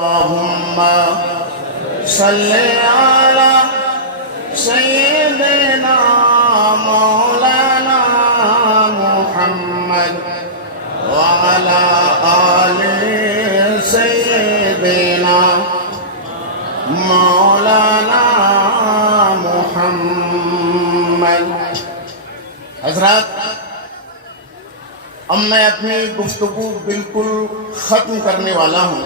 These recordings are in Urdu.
اللهم صل على سيدنا مولانا محمد وعلى آل سيدنا مولانا محمد۔ حضرات، اب میں اپنی گفتگو بالکل ختم کرنے والا ہوں۔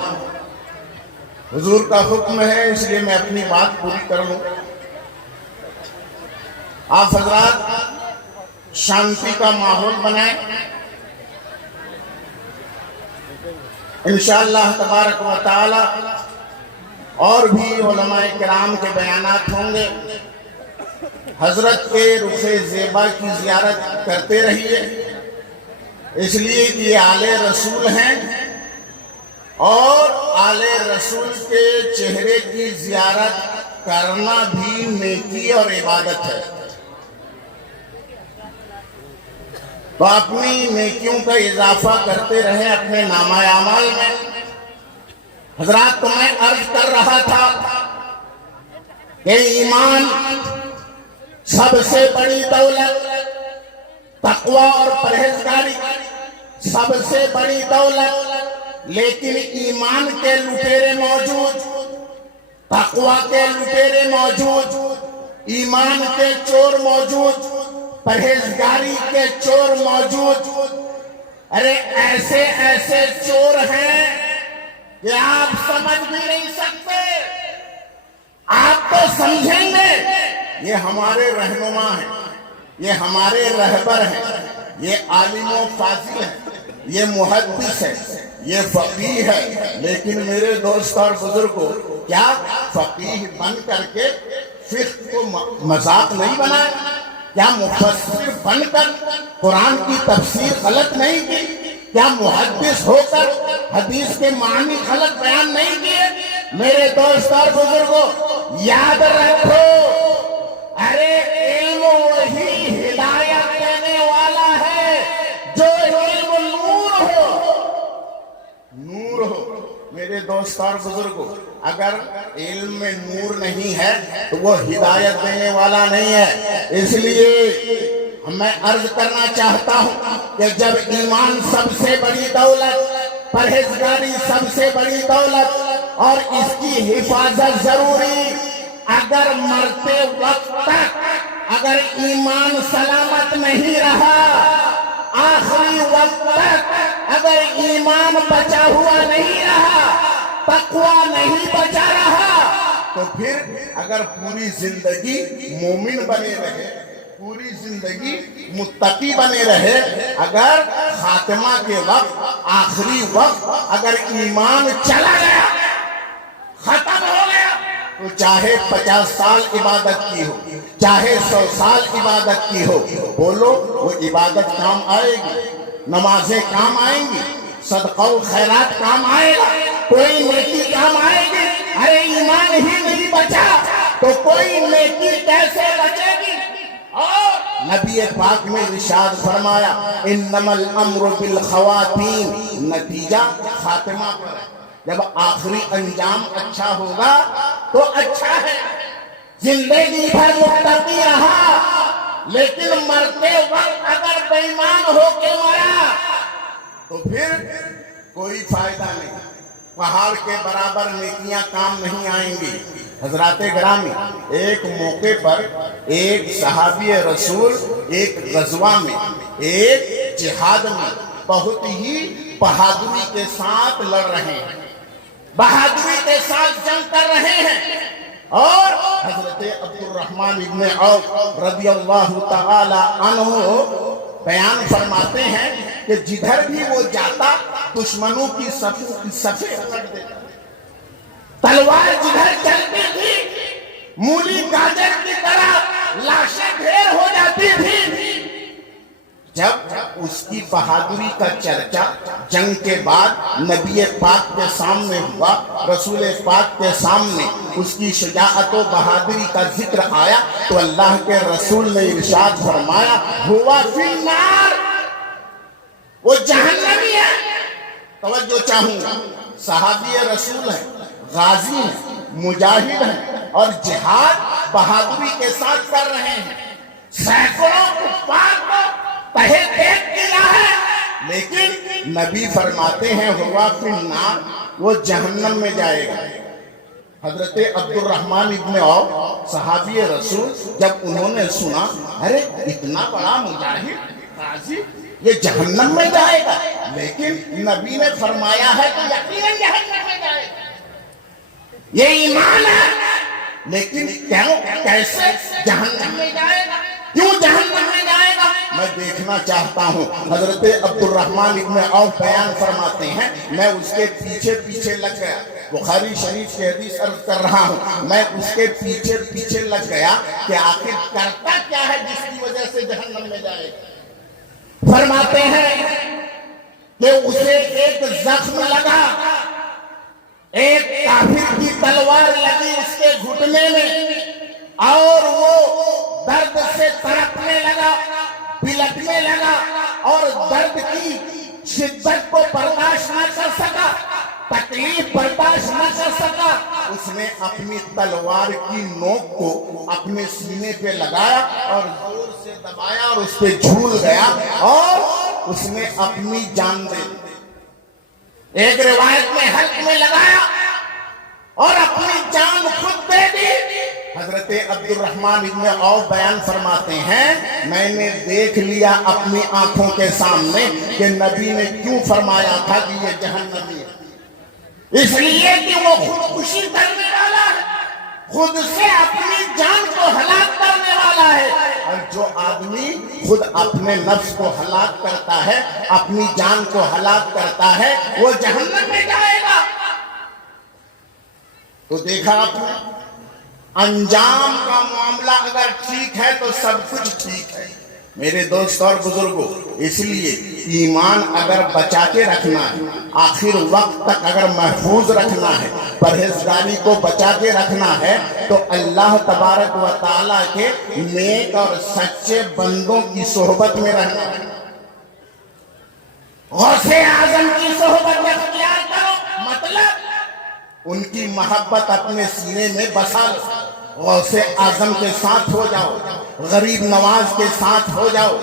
حضور کا حکم ہے، اس لیے میں اپنی بات پوری کر لوں۔ آپ حضرات شانتی کا ماحول بنائیں، انشاءاللہ تبارک و تعالی اور بھی علماء کرام کے بیانات ہوں گے۔ حضرت کے رخ زیبا کی زیارت کرتے رہیے، اس لیے کہ یہ آل رسول ہیں اور آل رسول کے چہرے کی زیارت کرنا بھی نیکی اور عبادت ہے، تو اپنی نیکیوں کا اضافہ کرتے رہیں اپنے نامہ اعمال میں۔ حضرات، تو میں عرض کر رہا تھا کہ ایمان سب سے بڑی دولت، تقوی اور پرہیزگاری سب سے بڑی دولت، لیکن ایمان کے لٹیرے موجود، تقوی کے لٹیرے موجود، ایمان کے چور موجود، پرہیزگاری کے چور موجود۔ ارے ایسے ایسے چور ہیں کہ آپ سمجھ بھی نہیں سکتے۔ آپ تو سمجھیں گے یہ ہمارے رہنما ہیں، یہ ہمارے رہبر ہیں، یہ عالم و فاضل ہیں، یہ محدث ہے، یہ فقیہ ہے، لیکن میرے دوست اور بزرگوں، کیا فقیہ بن کر کے فقہ کو مذاق نہیں بنائے؟ کیا مفسر بن کر قرآن کی تفسیر غلط نہیں کی؟ کیا محدث ہو کر حدیث کے معنی غلط بیان نہیں کیے؟ میرے دوست اور بزرگوں، یاد رکھو، ارے علم وہی ہدایت دینے والا ہے جو علم نور ہو، نور ہو۔ میرے دوست اور بزرگوں، اگر علم میں نور نہیں ہے تو وہ ہدایت دینے والا نہیں ہے۔ اس لیے میں عرض کرنا چاہتا ہوں کہ جب ایمان سب سے بڑی دولت، پرہیزگاری سب سے بڑی دولت اور اس کی حفاظت ضروری، اگر مرتے وقت تک اگر ایمان سلامت نہیں رہا، آخری وقت تک اگر ایمان بچا ہوا نہیں رہا، تقوی نہیں بچا رہا، تو پھر اگر پوری زندگی مومن بنے رہے، پوری زندگی متقی بنے رہے، اگر خاتمہ کے وقت، آخری وقت اگر ایمان چلا گیا، ختم ہو گیا، تو چاہے 50 سال عبادت کی ہو، چاہے 100 سال عبادت کی ہو، بولو وہ عبادت کام آئے گی، نمازیں کام آئیں گی، صدقہ و خیرات کام آئے گا، کوئی نیکی کام آئے گی؟ ارے ایمان ہی نہیں بچا تو کوئی نیکی کیسے بچے گی؟ اور نبی پاک نے ارشاد فرمایا، انما الامر بالخواتین، نتیجہ خاتمہ پر ہے۔ جب آخری انجام اچھا ہوگا تو اچھا ہے، زندگی بھر متقی رہا لیکن مرتے وقت اگر بے ایمان ہو کے مرا تو پھر کوئی فائدہ نہیں، پہاڑ کے برابر نیکیاں کام نہیں آئیں گی۔ حضرات گرامی، ایک موقع پر ایک صحابی رسول ایک غزوہ میں، ایک جہاد میں بہت ہی بہادری کے ساتھ لڑ رہے ہیں، بہادری کے ساتھ جنگ کر رہے ہیں، اور حضرت عبد الرحمن ابن عوف رضی اللہ تعالی عنہ بیان فرماتے ہیں کہ جدھر بھی وہ جاتا دشمنوں کی صفیں پلٹ دیتا، تلوار جدھر چلتی تھی مولی گاجر کی طرح لاشیں ڈھیر ہو جاتی تھی۔ جب اس کی بہادری کا چرچا جنگ کے بعد نبی پاک کے سامنے ہوا، رسول پاک کے سامنے اس کی شجاعت و بہادری کا ذکر آیا، تو اللہ کے رسول نے ارشاد فرمایا، ہوا فی النار، وہ جہنمی ہے۔ توجہ چاہوں گا، صحابی رسول ہیں، غازی ہیں، مجاہد ہیں اور جہاد بہادری کے ساتھ کر رہے ہیں۔ سینکڑوں کفار کو تہے پھینک دیا ہے، لیکن نبی فرماتے ہیں ہوا فی النار، وہ جہنم میں جائے گا۔ حضرت عبد الرحمن ابن عوف صحابی رسول جب انہوں نے سنا ارے اتنا بڑا مجاہد غازی یہ جہنم میں جائے گا، لیکن نبی نے فرمایا ہے تو یقیناً جہنم میں جائے گا، یہ ایمان ہے، لیکن کیسے جہنم میں جائے گا، کیوں جہنم میں جائے گا؟ میں دیکھنا چاہتا ہوں۔ حضرت عبد الرحمن ابن عوف بیان فرماتے ہیں میں اس کے پیچھے پیچھے لگ گیا، بخاری شریف کی حدیث عرض کر رہا ہوں، میں اس کے پیچھے پیچھے لگ گیا کہ آخر کرتا کیا ہے جس کی وجہ سے جہنم میں جائے گا۔ فرماتے ہیں کہ اسے ایک زخم لگا، ایک کافر کی تلوار لگی اس کے گھٹنے میں، اور وہ درد سے تڑپنے لگا، بلکنے لگا، اور درد کی شدت کو برداشت نہ کر سکا، تکلیف برداشت نہ کر سکا، اس نے اپنی تلوار کی نوک کو اپنے سینے پہ لگایا اور زور سے دبایا اور اس پہ جھول گیا اور اس نے اپنی جان دے دی۔ ایک روایت میں حلق میں لگایا اور اپنی جان خود دے دی۔ حضرت عبد الرحمن ابن عوف بیان فرماتے ہیں میں نے دیکھ لیا اپنی آنکھوں کے سامنے کہ نبی نے کیوں فرمایا تھا کہ یہ جہنمی ہے، اس لیے کہ وہ خودکشی کرنے والا ہے، خود سے اپنی جان کو ہلاک کرنے والا ہے، اور جو آدمی خود اپنے نفس کو ہلاک کرتا ہے، اپنی جان کو ہلاک کرتا ہے، وہ جہنم میں جائے گا۔ تو دیکھا آپ نے انجام کا معاملہ اگر ٹھیک ہے تو سب کچھ ٹھیک ہے۔ میرے دوست اور بزرگوں، اس لیے ایمان اگر بچا کے رکھنا ہے، آخر وقت تک اگر محفوظ رکھنا ہے، پرہیزگاری کو بچا کے رکھنا ہے، تو اللہ تبارک و تعالیٰ کے نیک اور سچے بندوں کی صحبت میں رہنا ہے۔ غوث اعظم کی صحبت اختیار کرو، مطلب ان کی محبت اپنے سینے میں بسا لو، غوث اعظم کے ساتھ ہو جاؤ، غریب نواز کے ساتھ ہو جاؤ،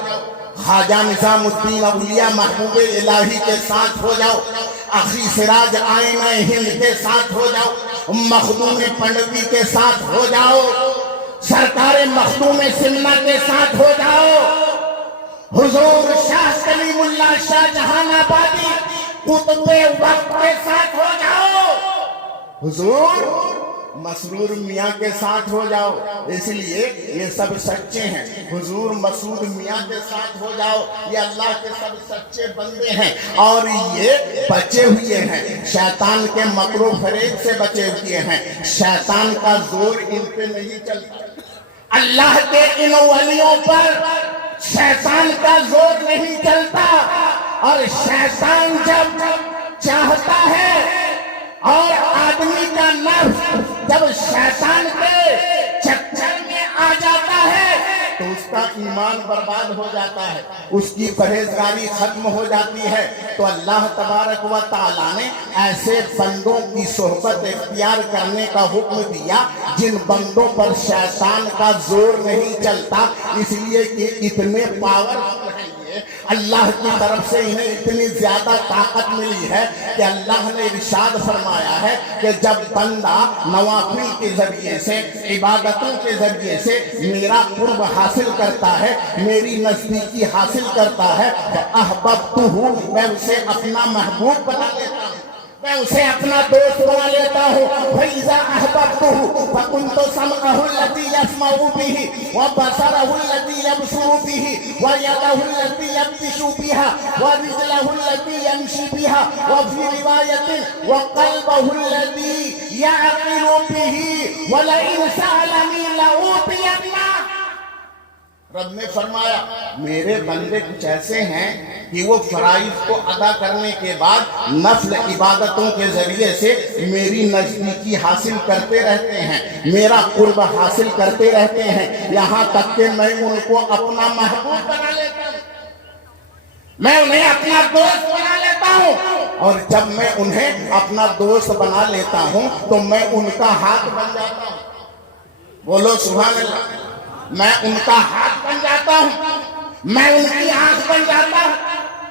خواجہ نظام الدین اولیاء محبوب الہی کے ساتھ ہو جاؤ، اخی سراج آئینہ ہند کے ساتھ ہو جاؤ، مخدوم پنڈوی کے ساتھ ہو جاؤ، سرکار مخدوم سمنا کے ساتھ ہو جاؤ، حضور شاہ سلیم اللہ شاہ جہان آبادی قطب وقت کے ساتھ ہو جاؤ، حضور مسرور میاں کے ساتھ ہو جاؤ، اس لیے یہ سب سچے ہیں۔ حضور مسعود میاں کے ساتھ ہو جاؤ، یہ اللہ کے سب سچے بندے ہیں اور یہ بچے ہوئے ہیں، شیطان کے مکر و فریب سے بچے ہوئے ہیں، شیطان کا زور ان پہ نہیں چلتا، اللہ کے ان ولیوں پر شیطان کا زور نہیں چلتا، اور شیطان جب چاہتا ہے اور آدمی کا نفس جب شیطان کے چکر میں آ جاتا ہے تو اس کا ایمان برباد ہو جاتا ہے، اس کی پرہیزگاری ختم ہو جاتی ہے۔ تو اللہ تبارک و تعالیٰ نے ایسے بندوں کی صحبت اختیار کرنے کا حکم دیا جن بندوں پر شیطان کا زور نہیں چلتا، اس لیے کہ اتنے پاورفل ہیں، اللہ کی طرف سے انہیں اتنی زیادہ طاقت ملی ہے کہ اللہ نے ارشاد فرمایا ہے کہ جب بندہ نوافل کے ذریعے سے، عبادتوں کے ذریعے سے میرا قرب حاصل کرتا ہے، میری نزدیکی حاصل کرتا ہے، فَأَحْبَبْتُهُ، میں اسے اپنا محبوب بنا لیتا ہوں، میں اسے اپنا دوست بنا لیتا ہوں۔ فَإِذَا أَحْبَبْتُهُ فَكُنْتُ سَمْعَهُ الَّذِي يَسْمَعُ بِهِ وَبَصَرَهُ الَّذِي يَبْصُرُ بِهِ وَيَدَهُ الَّتِي يَبْطِشُ بِهَا وَرِجْلَهُ الَّتِي يَمْشِي بِهَا وَفِي رِوَايَةٍ وَقَلْبَهُ الَّذِي يَعْقِلُ بِهِ وَلَئِنْ سَأَلَنِي لَأُعْطِيَنَّهُ۔ رب نے فرمایا میرے بندے کچھ ایسے ہیں کہ وہ فرائض کو ادا کرنے کے بعد نفل عبادتوں کے ذریعے سے میری نزدیکی حاصل کرتے رہتے ہیں، میرا قرب حاصل کرتے رہتے ہیں، یہاں تک کہ میں ان کو اپنا محبوب بنا لیتا ہوں، میں انہیں اپنا دوست بنا لیتا ہوں، اور جب میں انہیں اپنا دوست بنا لیتا ہوں تو میں ان کا ہاتھ بن جاتا ہوں. بولو سبحان اللہ. میں ان کا ہاتھ بن جاتا ہوں, میں ان کی آنکھ بن جاتا ہوں,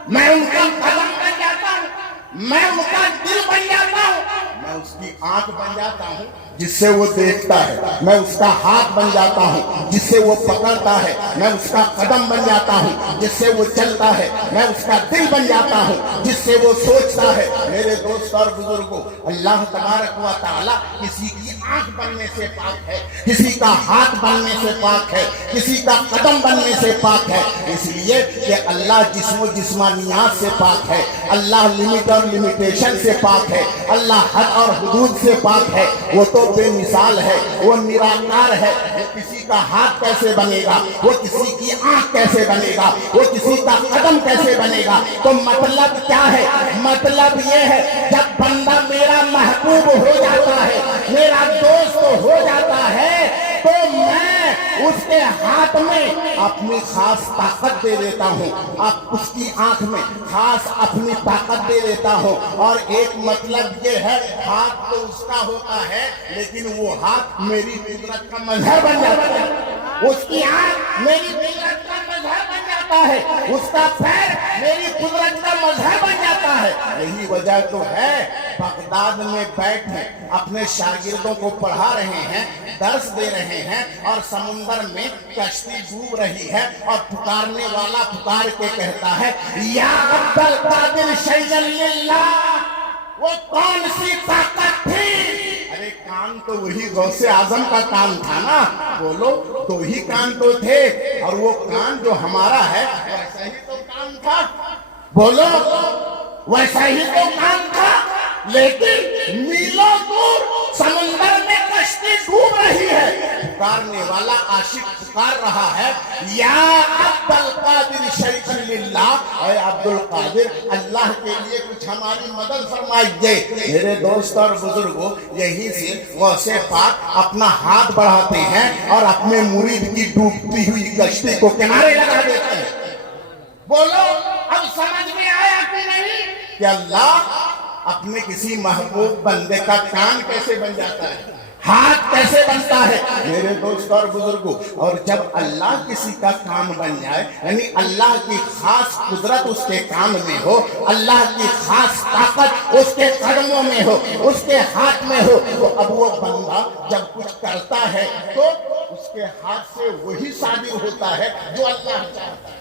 میں ان کا قدم بن جاتا ہوں, میں ان کا دل بن جاتا ہوں, میں اس کی آنکھ بن جاتا ہوں جس سے وہ دیکھتا ہے, میں اس کا ہاتھ بن جاتا ہوں جس سے وہ پکڑتا ہے, میں اس کا قدم بن جاتا ہوں جس سے وہ چلتا ہے, میں اس کا دل بن جاتا ہوں جس سے وہ سوچتا ہے. میرے دوست اور بزرگوں, اللہ تبارک و تعالی کسی کی آنکھ بننے سے پاک ہے, کسی کا ہاتھ بننے سے پاک ہے, کسی کا قدم بننے سے پاک ہے, اس لیے کہ اللہ جسم و جسمانیات سے پاک ہے, اللہ لمٹ اور لمیٹیشن سے پاک ہے, اللہ حد اور حدود سے پاک ہے. وہ تو بے مثال ہے, وہ نراکار ہے. وہ کسی کا ہاتھ کیسے بنے گا, وہ کسی کی آنکھ کیسے بنے گا, وہ کسی کا قدم کیسے بنے گا؟ تو مطلب کیا ہے؟ مطلب یہ ہے جب بندہ میرا محبوب ہو جاتا ہے, میرا دوست ہو جاتا ہے, تو میں اس کے ہاتھ میں اپنی خاص طاقت دے دیتا ہوں, اب اس کی آنکھ میں خاص اپنی طاقت دے دیتا ہوں. اور ایک مطلب یہ ہے, ہاتھ تو اس کا ہوتا ہے لیکن وہ ہاتھ میری قدرت کا مظہر بن جاتا ہے, اس کی آنکھ میری قدرت کا مظہر بن جاتا ہے, اس کا پیر میری قدرت کا مظہر بن جاتا ہے. یہی وجہ تو ہے بغداد میں بیٹھے اپنے شاگردوں کو پڑھا رہے ہیں, درس دے رہے ہیں, اور سمندر میں کشتی ڈوب رہی ہے, اور پکارنے والا پکار کے کہتا ہے یا عبد القادر شیئا للہ. وہ کون سی طاقت تھی؟ ارے کان تو وہی غوث اعظم کا کان تھا نا. بولو, دو ہی کان تو تھے, اور وہ کان جو ہمارا ہے ویسا ہی تو کان تھا. بولو, ویسا ہی تو کان تھا, لیکن میلوں دور سمندر میں کشتی ڈوب رہی ہے, پکارنے والا عاشق پکار رہا ہے یا عبد القادر شیئا للہ. اے عبد القادر, اللہ کے لیے کچھ ہماری مدد فرمائیے. میرے دوست اور بزرگوں, یہی سے غوث پاک اپنا ہاتھ بڑھاتے ہیں اور اپنے مرید کی ڈوبتی ہوئی کشتی کو کنارے لگا دیتے ہیں. بولو, اب سمجھ میں آیا کہ نہیں کہ اللہ اپنے کسی محبوب بندے کا کان کیسے بن جاتا ہے, ہاتھ کیسے بنتا ہے؟ میرے دوست اور بزرگوں, اور جب اللہ کسی کا کان بن جائے, یعنی اللہ کی خاص قدرت اس کے کان میں ہو, اللہ کی خاص طاقت اس کے قدموں میں ہو, اس کے ہاتھ میں ہو, تو اب وہ بندہ جب کچھ کرتا ہے تو اس کے ہاتھ سے وہی صادر ہوتا ہے جو اللہ چاہتا ہے.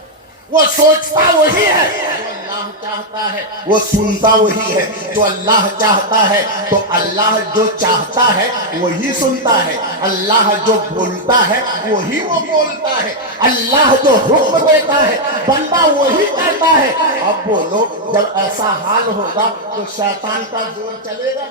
وہ سوچتا وہی ہے جو اللہ چاہتا ہے, وہ سنتا وہی ہے جو اللہ چاہتا ہے. تو اللہ جو چاہتا ہے وہی سنتا ہے, اللہ جو بولتا ہے وہی وہ بولتا ہے, اللہ جو حکم دیتا ہے بندہ وہی کرتا ہے. اب بولو, جب ایسا حال ہوگا تو شیطان کا زور چلے گا؟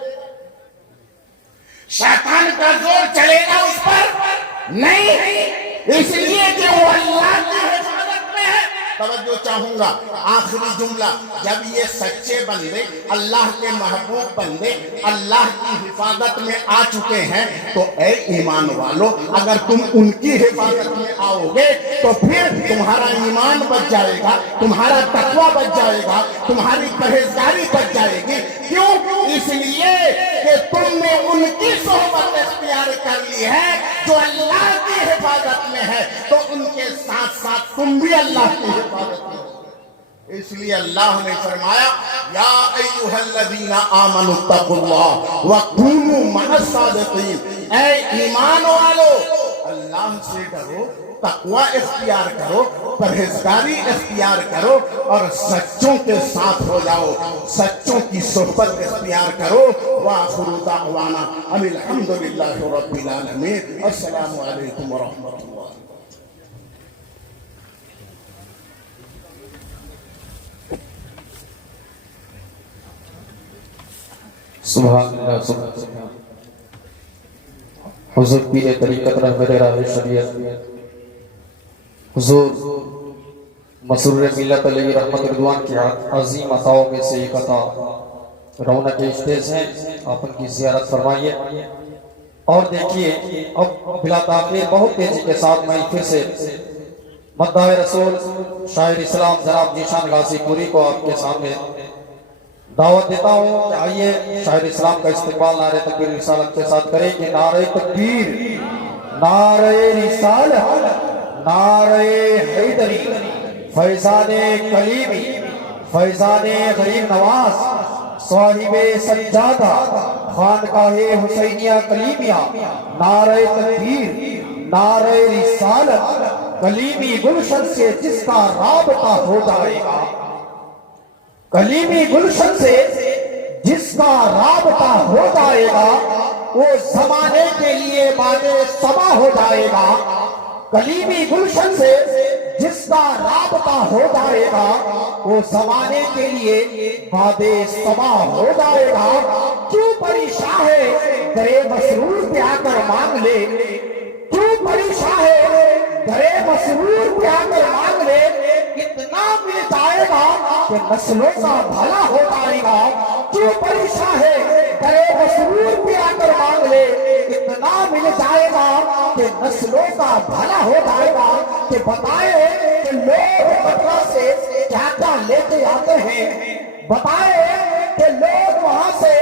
شیطان کا زور چلے گا اس پر؟ نہیں, اس لیے کہ وہ اللہ کی حفاظت میں ہے. توجہ چاہوں گا, آخری جملہ, جب یہ سچے بندے, اللہ کے محبوب بندے اللہ کی حفاظت میں آ چکے ہیں, تو اے ایمان والو, اگر تم ان کی حفاظت میں آؤ گے تو پھر تمہارا ایمان بچ جائے گا, تمہارا تقوی بچ جائے گا, تمہاری پرہیزگاری بچ جائے گی. کیوں؟ اس لیے کہ تم نے ان کی صحبت اختیار کر لی ہے جو اللہ کی حفاظت میں ہے, تو ان کے ساتھ ساتھ تم بھی اللہ کی حفاظت میں ہو. اس لیے اللہ نے فرمایا یا ایھا الذین آمنوا اتقوا اللہ وکونوا مع الصادقین. اے ایمان والو, اللہ سے ڈرو, تقوی اختیار کرو, پرہیزگاری اختیار کرو, اور سچوں کے ساتھ ہو جاؤ, سچوں کی صحبت اختیار کرو. وآخر دعوانا ان الحمد للہ رب العالمین. السلام علیکم ورحمۃ اللہ. سبحان اللہ, سبحان اللہ. حضور پیر طریقت رہبر راہ شریعت حضور مسرور ملت علیہ رحمت رضوان کی عظیم عطاؤں میں سے ایک عطا رونق اسٹیج ہیں, آپ ان کی زیارت فرمائیے. اور دیکھیے, اب بلا تاخیر بہت تیزی کے ساتھ میں پھر سے مداح رسول شاعر اسلام جناب ذیشان غازی پوری کو آپ کے سامنے دعوت دیتا ہوں کہ آئیے شاعر اسلام کا استقبال نعرہ تکبیر رسالت کے ساتھ کریں کہ نعرہ تکبیر، نعرہ رسالت، نعرہ حیدری، فیضان کلیمی، فیضان غریب نواز، صاحب سجادہ، خانقاہ حسینیہ کلیمیہ، نعرہ تکبیر، نعرہ رسالت، کلیمی گلشن سے جس کا رابطہ ہو جائے گا، کلیمی گلشن سے جس کا رابطہ ہو جائے گا وہ زمانے کے لیے باد سبا ہو جائے گا، کلیمی گلشن سے جس کا رابطہ ہو جائے گا وہ زمانے کے لیے باد سبا ہو جائے گا۔ کیوں پریشان ہے درے مسرور پہ آ کر مانگ لے، کیوں پریشان ہے درے مسرور پہ آ کر مانگ لے، اتنا مل جائے گا کہ نسلوں کا بھلا ہو جائے گا۔ کیوں پریشان ہے درے مسرور پہ آ کر مانگ لے، اتنا مل جائے گا کہ نسلوں کا بھلا ہو جائے گا۔ کہ بتائے کہ لوگ مکہ سے کیا کیا لے کے آتے ہیں، بتائے کہ لوگ وہاں سے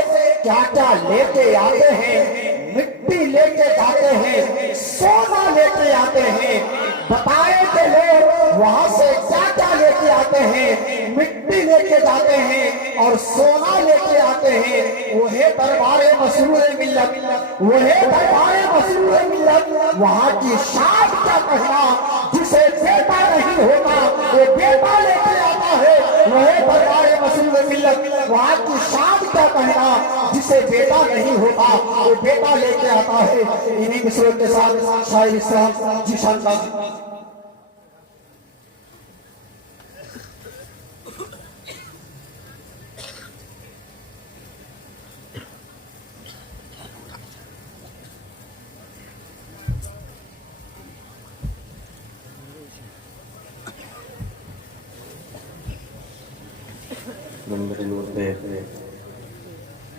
کیا کیا لے کے آتے ہیں، مٹی لے کے جاتے ہیں، سونا لے کے آتے ہیں، بتائے کہ لوگ وہاں سے کیا کیا لے کے آتے ہیں، مٹی لے کے جاتے ہیں اور سونا لے کے آتے ہیں۔ وہی دربار مسرور ملت، وہی دربار مسرور ملت، وہاں کی شان کیا کہنا، جسے بیٹا نہیں ہوتا وہ بیٹا لے کے آتا ہے۔ وہی دربار مسرور ملت، وہاں کی شان کیا کہنا، جسے بیٹا نہیں ہوتا وہ بیٹا لے کے آتا ہے۔ انہی مصروں کے ساتھ شاعر اسلام جی شان قاضی۔ نمبر 9